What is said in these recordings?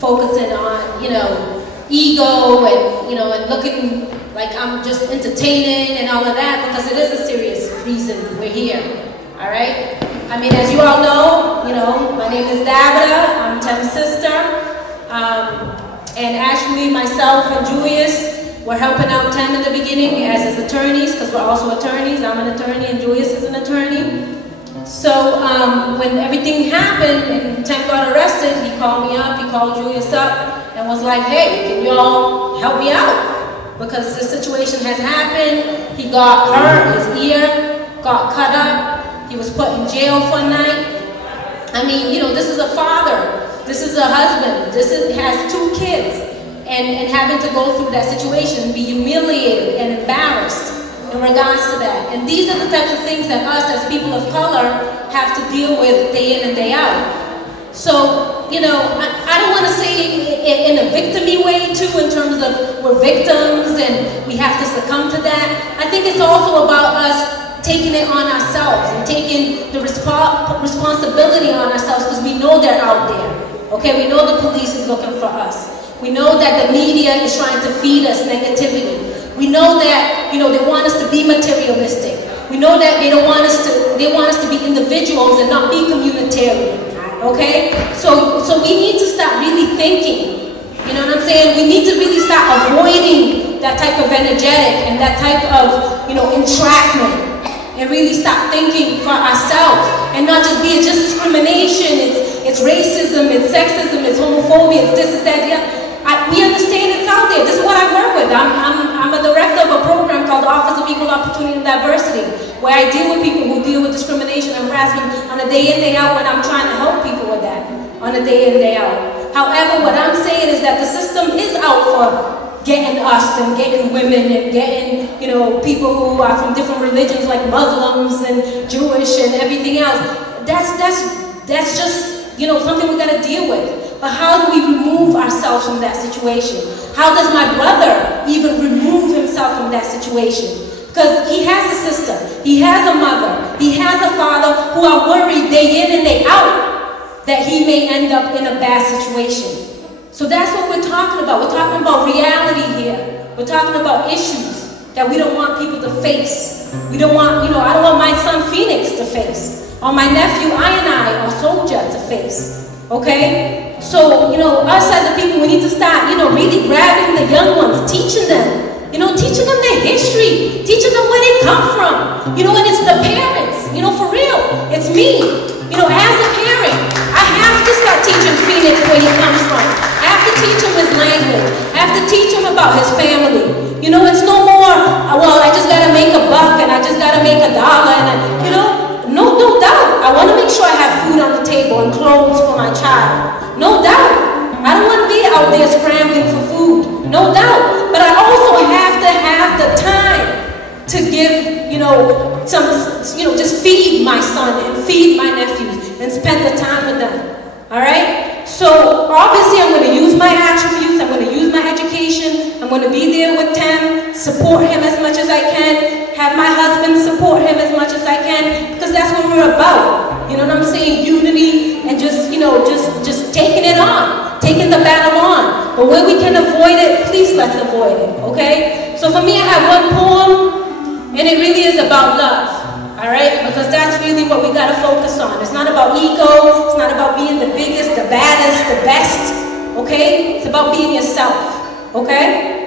Focusing on, ego and looking like I'm just entertaining and all of that, because it is a serious reason we're here, all right? I mean, as you all know, my name is Davida, I'm Tim's sister, and actually myself and Julius were helping out Tim in the beginning as his attorneys, because we're also attorneys. I'm an attorney and Julius is an attorney. So when everything happened and Tim got arrested, he called me up, he called Julius up, and was like, hey, can you all help me out? Because this situation has happened. He got hurt, his ear got cut up, he was put in jail for a night. I mean, this is a father, this is a husband, has 2 kids, and having to go through that situation, be humiliated and embarrassed in regards to that. And these are the types of things that us as people of color have to deal with day in and day out. So, I don't want to say in a victim-y way too, in terms of we're victims and we have to succumb to that. I think it's also about us taking it on ourselves and taking the responsibility on ourselves, because we know they're out there. Okay, we know the police is looking for us. We know that the media is trying to feed us negativity. We know that, they want us to be materialistic. We know that they want us to be individuals and not be communitarian, okay? So we need to start really thinking, you know what I'm saying? We need to really start avoiding that type of energetic and that type of, entrapment, and really start thinking for ourselves and not just be just discrimination, it's racism, it's sexism, it's homophobia, it's this, it's that, yeah. We understand it's out there. This is what I work with. I'm a director of a program called the Office of Equal Opportunity and Diversity, where I deal with people who deal with discrimination and harassment on a day in, day out, when I'm trying to help people with that on a day in, day out. However, what I'm saying is that the system is out for getting us and getting women and getting, people who are from different religions like Muslims and Jewish and everything else. That's just, something we got to deal with. But how do we remove ourselves from that situation? How does my brother even remove himself from that situation? Because he has a sister, he has a mother, he has a father who are worried day in and day out that he may end up in a bad situation. So that's what we're talking about. We're talking about reality here. We're talking about issues that we don't want people to face. We don't want, I don't want my son Phoenix to face, or my nephew I or Soldier to face. Okay? So, us as a people, we need to start, really grabbing the young ones, teaching them, teaching them their history, teaching them where they come from, and it's the parents, for real, it's me, as a parent, I have to start teaching Phoenix where he comes from. I have to teach him his language. I have to teach him about his family. It's no more, well, I just gotta make $1 and I just gotta make $1 and no doubt. I want to make sure I have food on the table and clothes for my child. No doubt. I don't want to be out there scrambling for food. No doubt. But I also have to have the time to give, just feed my son and feed my nephews and spend the time with them. All right? So obviously I'm going to use my attributes. I'm going to use my education. I'm going to be there with Tim, support him as much as I can, have my husband support him as much as I can, because that's what we're about. You know what I'm saying? Unity and just taking it on, taking the battle on. But where we can avoid it, please let's avoid it, okay? So for me, I have one poem, and it really is about love, all right? Because that's really what we got to focus on. It's not about ego. It's not about being the biggest, the baddest, the best, okay? It's about being yourself, okay?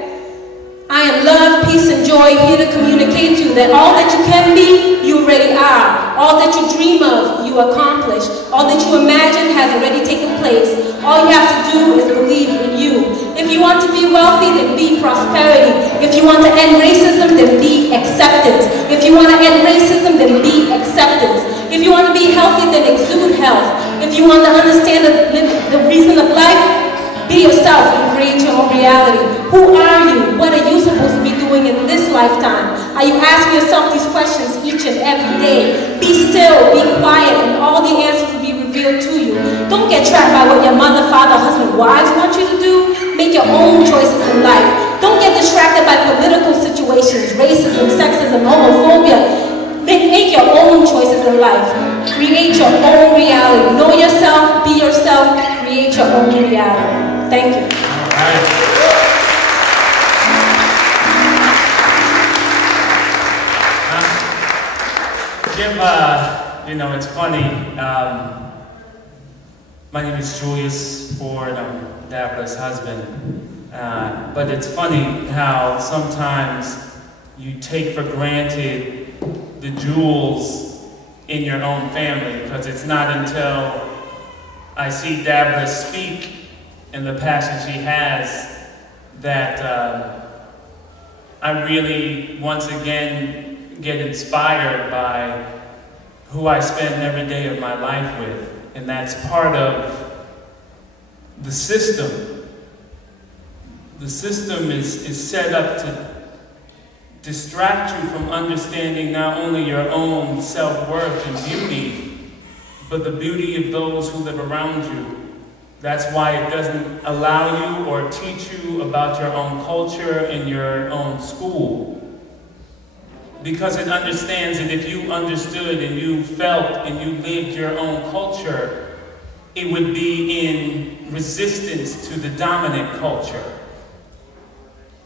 I am love, peace, and joy, here to communicate to you that all that you can be, you already are. All that you dream of, you accomplish. All that you imagine has already taken place. All you have to do is believe in you. If you want to be wealthy, then be prosperity. If you want to end racism, then be acceptance. If you want to end racism, then be acceptance. If you want to be healthy, then exude health. If you want to understand the reason of life, be yourself and create your own reality. Who are you? What are you supposed to be doing in this lifetime? Are you asking yourself these questions each and every day? Be still, be quiet, and all the answers will be revealed to you. Don't get trapped by what your mother, father, husband, wives want you to do. Make your own choices in life. Don't get distracted by political situations, racism, sexism, homophobia. Make your own choices in life. Create your own reality. Know yourself, be yourself, create your own reality. Thank you. All right. You know, it's funny. My name is Julius Ford. I'm Deborah's husband. But it's funny how sometimes you take for granted the jewels in your own family, because it's not until I see Deborah speak and the passion she has that I really once again get inspired by who I spend every day of my life with. And that's part of the system. The system is set up to distract you from understanding not only your own self-worth and beauty, but the beauty of those who live around you. That's why it doesn't allow you or teach you about your own culture in your own school. Because it understands that if you understood and you felt and you lived your own culture, it would be in resistance to the dominant culture.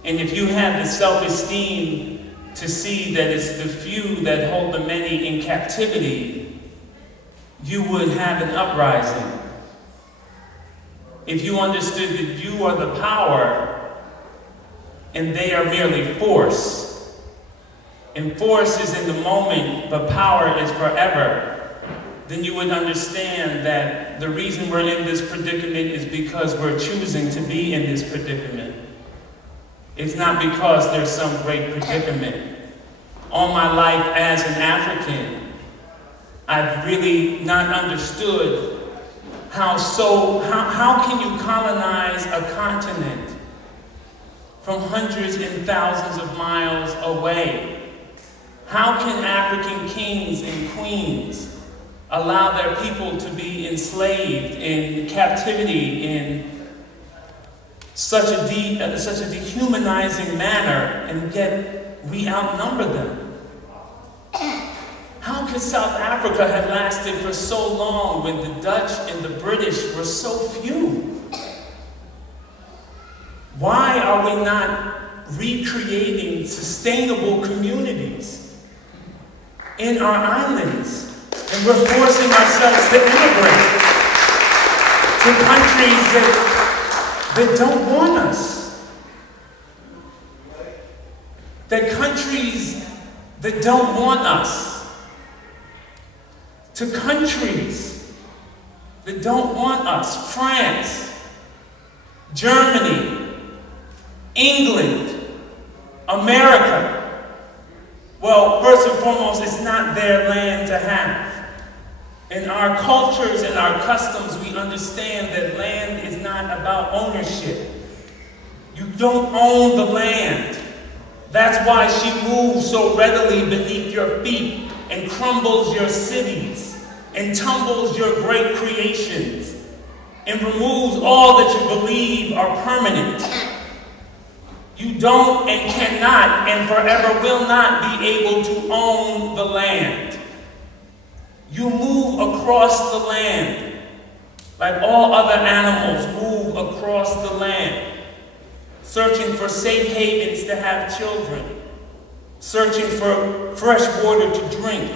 And if you have the self-esteem to see that it's the few that hold the many in captivity, you would have an uprising. If you understood that you are the power and they are merely force, and force is in the moment, but power is forever, then you would understand that the reason we're in this predicament is because we're choosing to be in this predicament. It's not because there's some great predicament. All my life as an African, I've really not understood how can you colonize a continent from hundreds and thousands of miles away? How can African kings and queens allow their people to be enslaved in captivity in such a dehumanizing manner, and yet we outnumber them? How could South Africa have lasted for so long when the Dutch and the British were so few? Why are we not recreating sustainable communities in our islands? And we're forcing ourselves to immigrate to countries that don't want us. That countries that don't want us. To countries that don't want us. France, Germany, England, America. Well, first and foremost, it's not their land to have. In our cultures and our customs, we understand that land is not about ownership. You don't own the land. That's why she moves so readily beneath your feet and crumbles your cities and tumbles your great creations and removes all that you believe are permanent. You don't and cannot and forever will not be able to own the land. You move across the land like all other animals move across the land, searching for safe havens to have children, searching for fresh water to drink,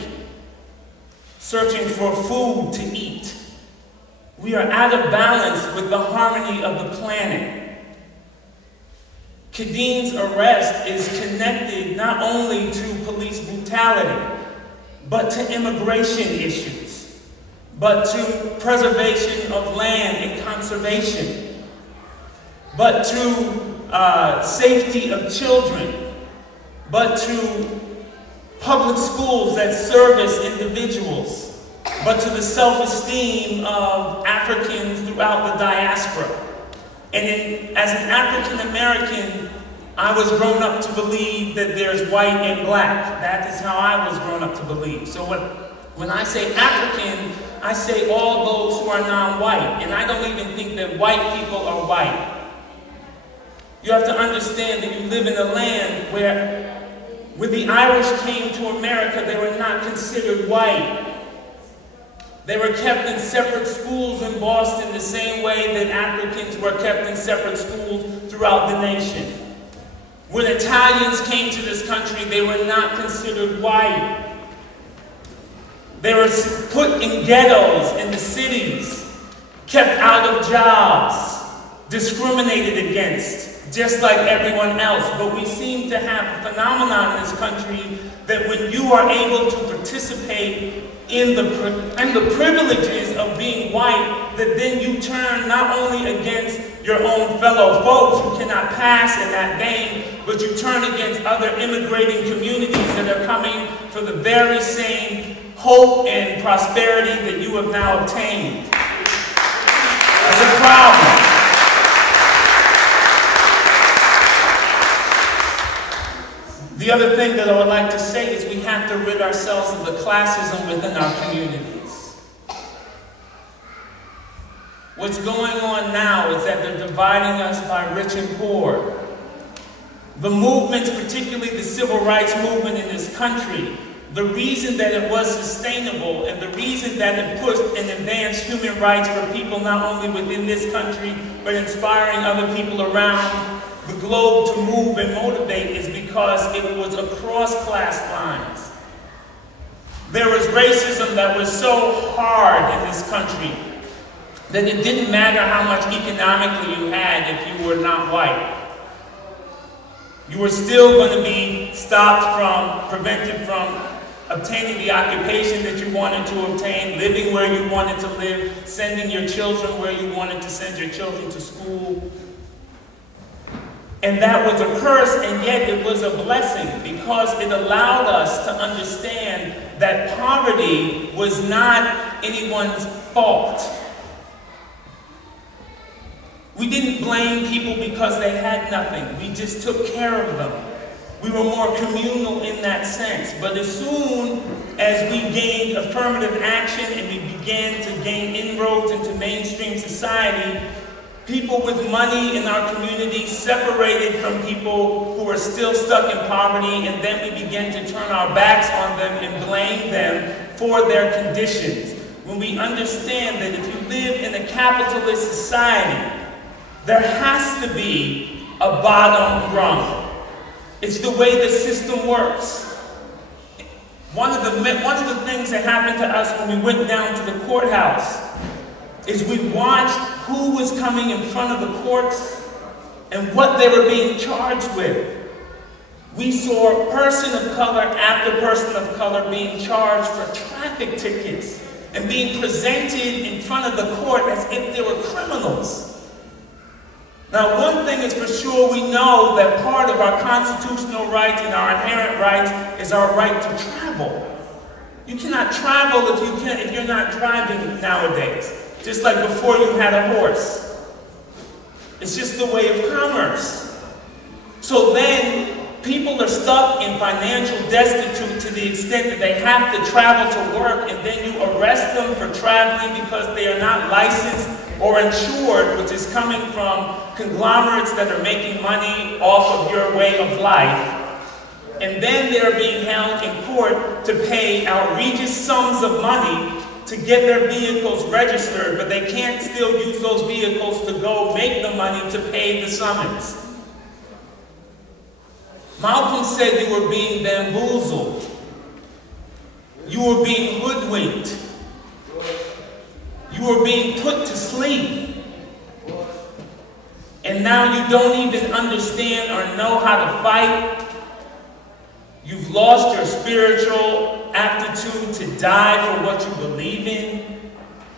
searching for food to eat. We are out of balance with the harmony of the planet. Khadeen's arrest is connected not only to police brutality, but to immigration issues, but to preservation of land and conservation. but to safety of children, but to public schools that service individuals, but to the self-esteem of Africans throughout the diaspora. And as an African American, I was grown up to believe that there's white and black. That is how I was grown up to believe. So when I say African, I say all those who are non-white. And I don't even think that white people are white. You have to understand that you live in a land where when the Irish came to America, they were not considered white. They were kept in separate schools in Boston the same way that Africans were kept in separate schools throughout the nation. When Italians came to this country, they were not considered white. They were put in ghettos in the cities, kept out of jobs, discriminated against, just like everyone else. But we seem to have a phenomenon in this country that when you are able to participate in the privileges of being white, that then you turn not only against your own fellow folks who cannot pass in that vein, but you turn against other immigrating communities that are coming for the very same hope and prosperity that you have now obtained. That's a problem. The other thing that I would like to say is we have to rid ourselves of the classism within our communities. What's going on now is that they're dividing us by rich and poor. The movements, particularly the civil rights movement in this country, the reason that it was sustainable and the reason that it pushed and advanced human rights for people not only within this country, but inspiring other people around the globe to move and motivate is because it was across class lines. There was racism that was so hard in this country that it didn't matter how much economically you had if you were not white. You were still going to be stopped from, prevented from obtaining the occupation that you wanted to obtain, living where you wanted to live, sending your children where you wanted to send your children to school. And that was a curse, and yet it was a blessing because it allowed us to understand that poverty was not anyone's fault. We didn't blame people because they had nothing. We just took care of them. We were more communal in that sense. But as soon as we gained affirmative action and we began to gain inroads into mainstream society, people with money in our community separated from people who were still stuck in poverty, and then we began to turn our backs on them and blame them for their conditions. When we understand that if you live in a capitalist society, there has to be a bottom rung. It's the way the system works. One of the things that happened to us when we went down to the courthouse is we watched who was coming in front of the courts and what they were being charged with. We saw person of color after person of color being charged for traffic tickets and being presented in front of the court as if they were criminals. Now, one thing is for sure, we know that part of our constitutional rights and our inherent rights is our right to travel. You cannot travel if you're not driving nowadays. Just like before you had a horse. It's just the way of commerce. So then, people are stuck in financial destitute to the extent that they have to travel to work, and then you arrest them for traveling because they are not licensed or insured, which is coming from conglomerates that are making money off of your way of life. And then they're being held in court to pay outrageous sums of money to get their vehicles registered, but they can't still use those vehicles to go make the money to pay the summons. Malcolm said you were being bamboozled. You were being hoodwinked. You were being put to sleep. And now you don't even understand or know how to fight. You've lost your spiritual aptitude to die for what you believe in.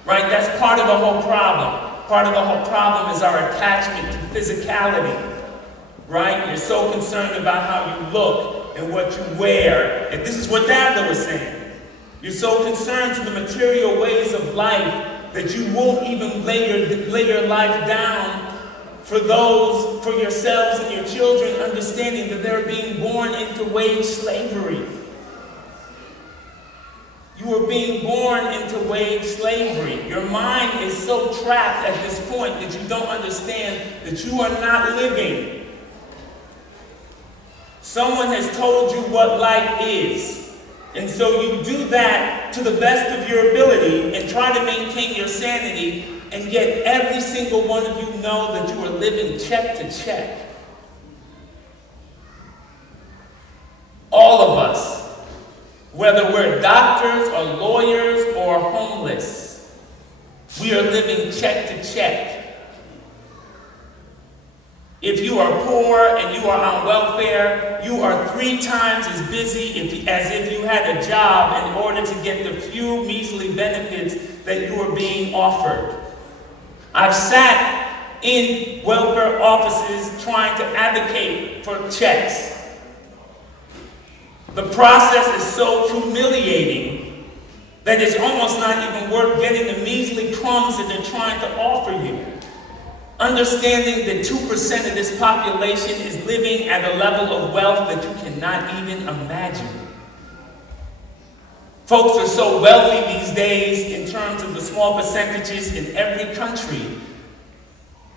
Right? That's part of the whole problem. Part of the whole problem is our attachment to physicality, right? You're so concerned about how you look and what you wear. And this is what Dabler was saying. You're so concerned to the material ways of life that you won't even lay your life down for yourselves and your children, understanding that they're being born into wage slavery. You are being born into wage slavery. Your mind is so trapped at this point that you don't understand that you are not living. Someone has told you what life is. And so you do that to the best of your ability and try to maintain your sanity, and yet every single one of you know that you are living check to check. All of us, whether we're doctors or lawyers or homeless, we are living check to check. If you are poor and you are on welfare, you are 3 times as busy as if you had a job in order to get the few measly benefits that you are being offered. I've sat in welfare offices trying to advocate for checks. The process is so humiliating that it's almost not even worth getting the measly crumbs that they're trying to offer you. Understanding that 2% of this population is living at a level of wealth that you cannot even imagine. Folks are so wealthy these days in terms of the small percentages in every country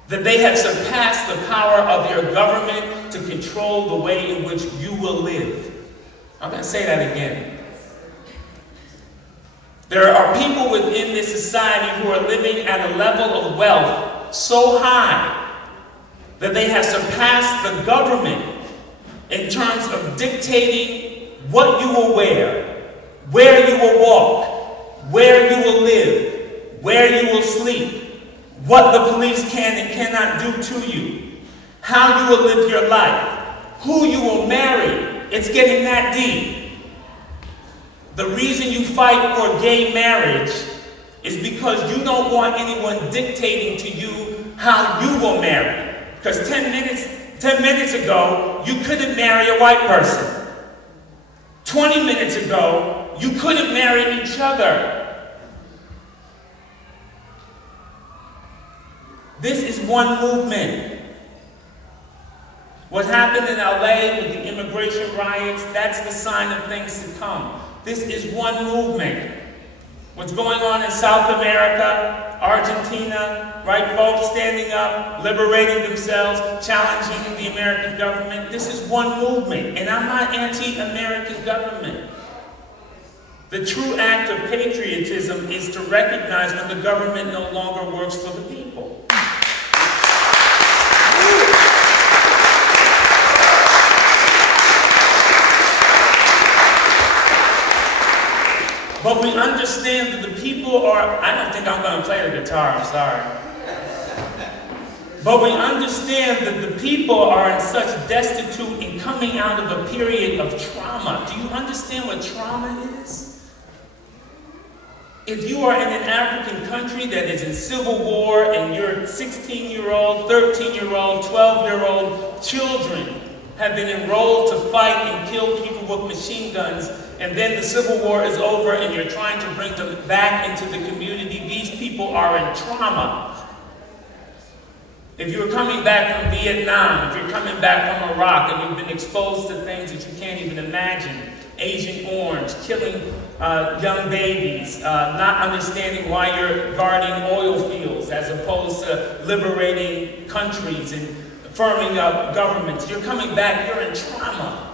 that they have surpassed the power of your government to control the way in which you will live. I'm going to say that again. There are people within this society who are living at a level of wealth so high that they have surpassed the government in terms of dictating what you will wear, where you will walk, where you will live, where you will sleep, what the police can and cannot do to you, how you will live your life, who you will marry. It's getting that deep. The reason you fight for gay marriage is because you don't want anyone dictating to you how you will marry. Because 10 minutes ago, you couldn't marry a white person. 20 minutes ago, you couldn't marry each other. This is one movement. What happened in LA with the immigration riots, that's the sign of things to come. This is one movement. What's going on in South America, Argentina, right, folks standing up, liberating themselves, challenging the American government. This is one movement, and I'm not anti-American government. The true act of patriotism is to recognize when the government no longer works for the people. But we understand that the people are, I don't think I'm going to play the guitar, I'm sorry. But we understand that the people are in such destitute in coming out of a period of trauma. Do you understand what trauma is? If you are in an African country that is in civil war and your 16-year-old, 13-year-old, 12-year-old children have been enrolled to fight and kill people with machine guns, and then the Civil War is over and you're trying to bring them back into the community, these people are in trauma. If you're coming back from Vietnam, if you're coming back from Iraq and you've been exposed to things that you can't even imagine, Agent Orange, killing young babies, not understanding why you're guarding oil fields as opposed to liberating countries and firming up governments, you're coming back, you're in trauma.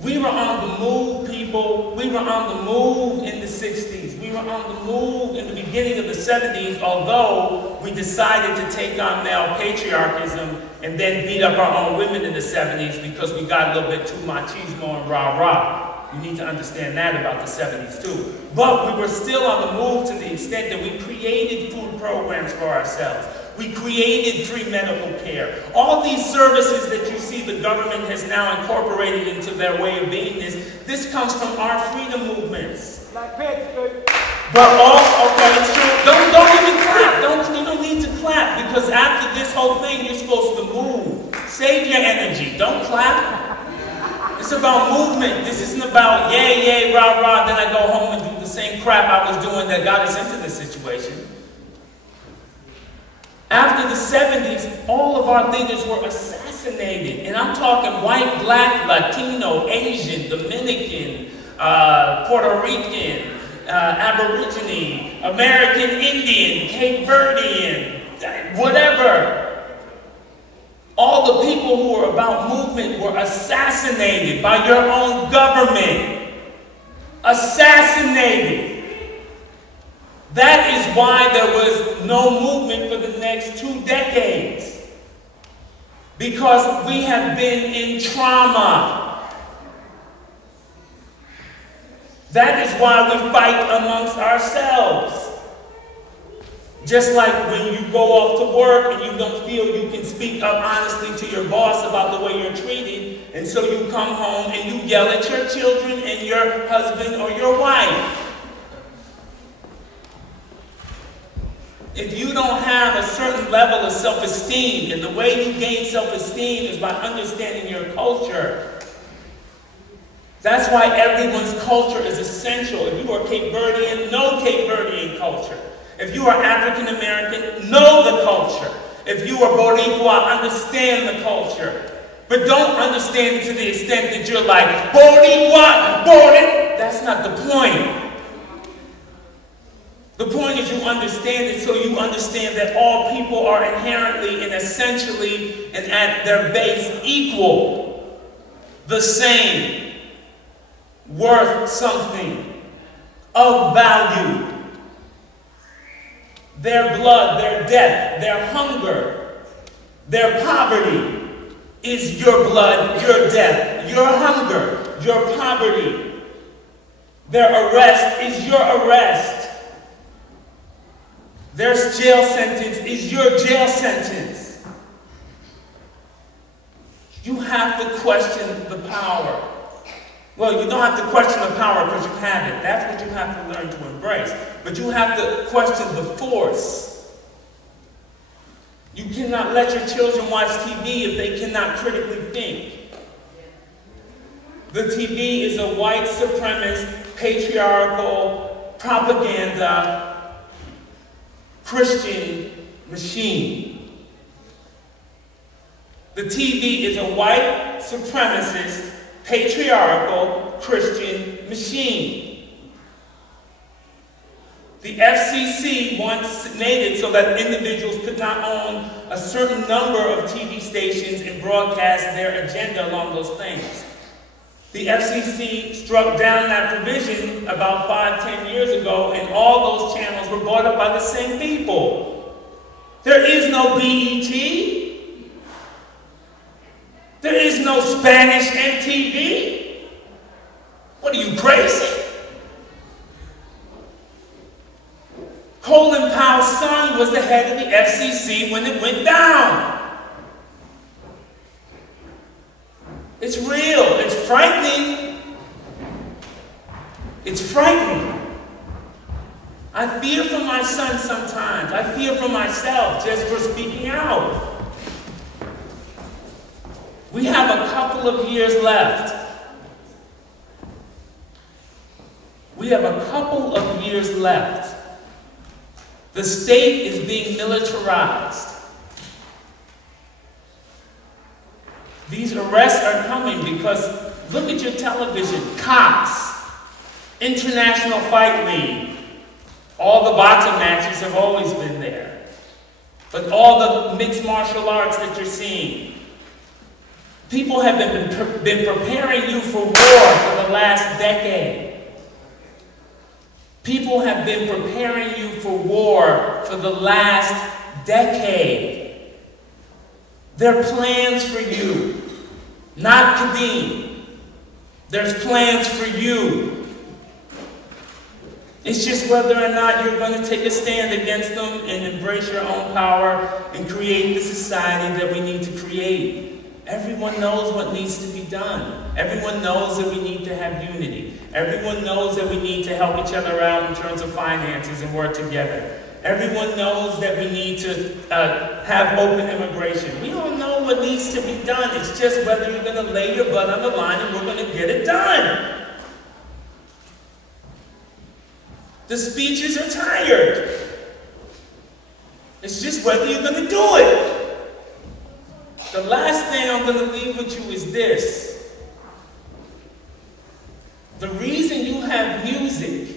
We were on the move, people. We were on the move in the 60s. We were on the move in the beginning of the 70s, although we decided to take on male patriarchism and then beat up our own women in the 70s because we got a little bit too machismo and rah-rah. You need to understand that about the 70s too. But we were still on the move to the extent that we created food programs for ourselves. We created free medical care. All these services that you see the government has now incorporated into their way of being this comes from our freedom movements. But all, okay, it's true. Don't even clap. because after this whole thing, you're supposed to move. Save your energy. Don't clap. It's about movement. This isn't about yay, yay, rah, rah, then I go home and do the same crap I was doing that got us into this situation. After the 70s, all of our leaders were assassinated. And I'm talking white, black, Latino, Asian, Dominican, Puerto Rican, Aborigine, American Indian, Cape Verdean, whatever. All the people who were about movement were assassinated by your own government. Assassinated. That is why there was no movement for the next 2 decades. Because we have been in trauma. That is why we fight amongst ourselves. Just like when you go off to work and you don't feel you can speak up honestly to your boss about the way you're treated, and so you come home and you yell at your children and your husband or your wife. If you don't have a certain level of self-esteem, and the way you gain self-esteem is by understanding your culture. That's why everyone's culture is essential. If you are Cape Verdean, know Cape Verdean culture. If you are African American, know the culture. If you are Boricua, understand the culture. But don't understand it to the extent that you're like, Boricua, Boricua. That's not the point. The point is you understand it so you understand that all people are inherently and essentially and at their base equal, the same, worth something, of value. Their blood, their death, their hunger, their poverty is your blood, your death, your hunger, your poverty. Their arrest is your arrest. Their jail sentence is your jail sentence. You have to question the power. Well, you don't have to question the power because you have it. That's what you have to learn to embrace. But you have to question the force. You cannot let your children watch TV if they cannot critically think. The TV is a white supremacist, patriarchal, propaganda, Christian machine. The TV is a white supremacist, patriarchal, Christian machine. The FCC once made it so that individuals could not own a certain number of TV stations and broadcast their agenda along those things. The FCC struck down that provision about 5-10 years ago, and all those channels were bought up by the same people. There is no BET. There is no Spanish MTV. What are you, crazy? Colin Powell's son was the head of the FCC when it went down. It's real. It's frightening. It's frightening. I fear for my son sometimes. I fear for myself just for speaking out. We have a couple of years left. We have a couple of years left. The state is being militarized. These arrests are coming because look at your television. Cops, International Fight League. All the boxing matches have always been there. But all the mixed martial arts that you're seeing. People have been preparing you for war for the last decade. People have been preparing you for war for the last decade. There are plans for you, not Kadeem. There's plans for you. It's just whether or not you're going to take a stand against them and embrace your own power and create the society that we need to create. Everyone knows what needs to be done. Everyone knows that we need to have unity. Everyone knows that we need to help each other out in terms of finances and work together. Everyone knows that we need to have open immigration. We all know what needs to be done. It's just whether you're going to lay your butt on the line and we're going to get it done. The speeches are tired. It's just whether you're going to do it. The last thing I'm going to leave with you is this. The reason you have music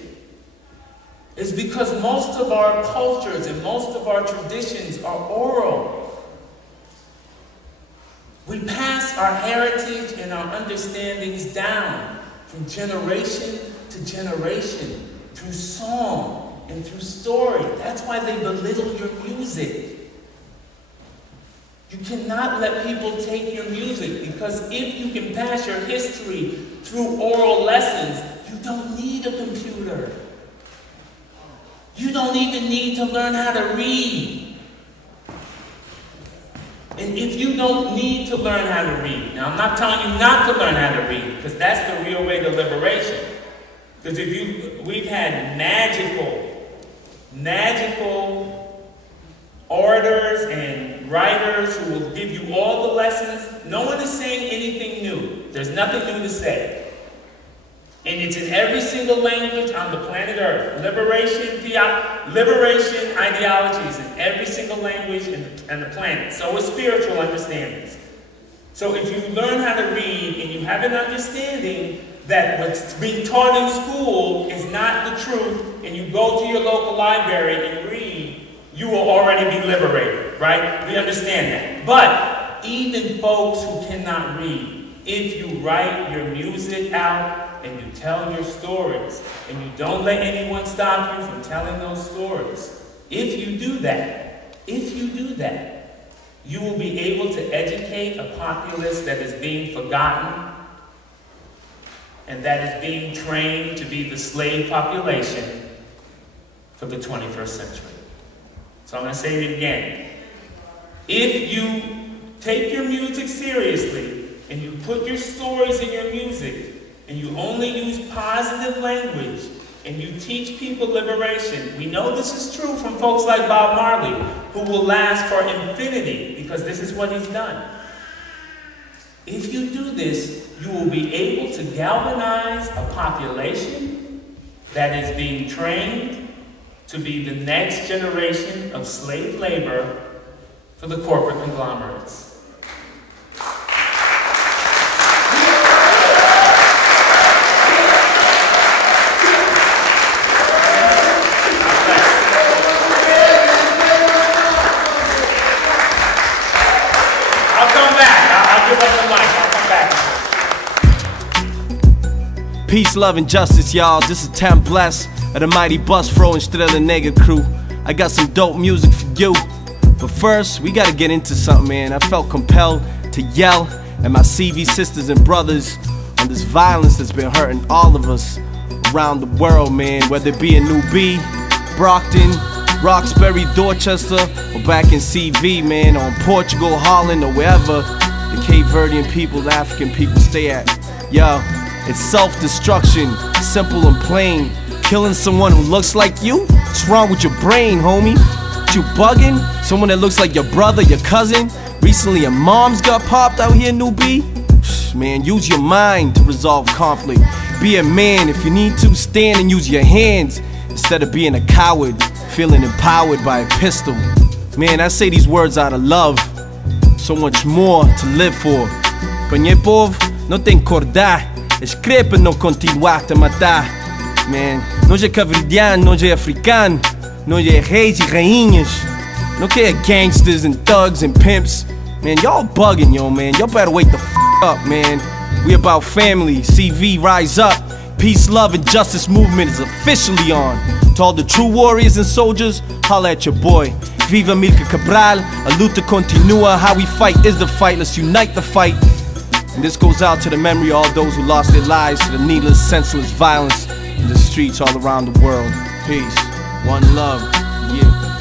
is because most of our cultures and most of our traditions are oral. We pass our heritage and our understandings down from generation to generation through song and through story. That's why they belittle your music. You cannot let people take your music, because if you can pass your history through oral lessons, you don't need a computer. You don't even need to learn how to read. And if you don't need to learn how to read, now I'm not telling you not to learn how to read, because that's the real way to liberation. Because we've had magical orators and writers who will give you all the lessons. No one is saying anything new. There's nothing new to say. And it's in every single language on the planet Earth. Liberation ideologies in every single language on the planet. So is spiritual understandings. So if you learn how to read and you have an understanding that what's being taught in school is not the truth, and you go to your local library and read, you will already be liberated, right? We understand that. But even folks who cannot read, if you write your music out and you tell your stories, and you don't let anyone stop you from telling those stories, if you do that, you will be able to educate a populace that is being forgotten and that is being trained to be the slave population for the 21st century. So I'm going to say it again. If you take your music seriously and you put your stories in your music and you only use positive language and you teach people liberation, we know this is true from folks like Bob Marley, who will last for infinity because this is what he's done. If you do this, you will be able to galvanize a population that is being trained to be the next generation of slave labor for the corporate conglomerates. Peace, love, and justice, y'all. This is Tem Bless of the mighty Bus Fro and Strela Nigga crew. I got some dope music for you. But first, we gotta get into something, man. I felt compelled to yell at my CV sisters and brothers on this violence that's been hurting all of us around the world, man. Whether it be in New B, Brockton, Roxbury, Dorchester, or back in CV, man, or in Portugal, Holland, or wherever the Cape Verdean people, the African people stay at. Yo, it's self-destruction, simple and plain. Killing someone who looks like you? What's wrong with your brain, homie? You bugging? Someone that looks like your brother, your cousin? Recently your mom's got popped out here in New B? Man, use your mind to resolve conflict. Be a man. If you need to, stand and use your hands instead of being a coward, feeling empowered by a pistol. Man, I say these words out of love. So much more to live for. Panhê povo, não tem acordar. Escreve pra não continuar a matar. Man, nós é cabo-verdiano, nós é africano. Nós é reis e rainhas. Não quer gangsters and thugs and pimps. Man, y'all bugging, yo, man. Y'all better wake the f up, man. We about family. CV, rise up. Peace, love, and justice movement is officially on. To all the true warriors and soldiers, holla at your boy. Viva Milka Cabral, a luta continua. How we fight is the fight, let's unite the fight. And this goes out to the memory of all those who lost their lives to the needless, senseless violence in the streets all around the world. Peace, one love, yeah.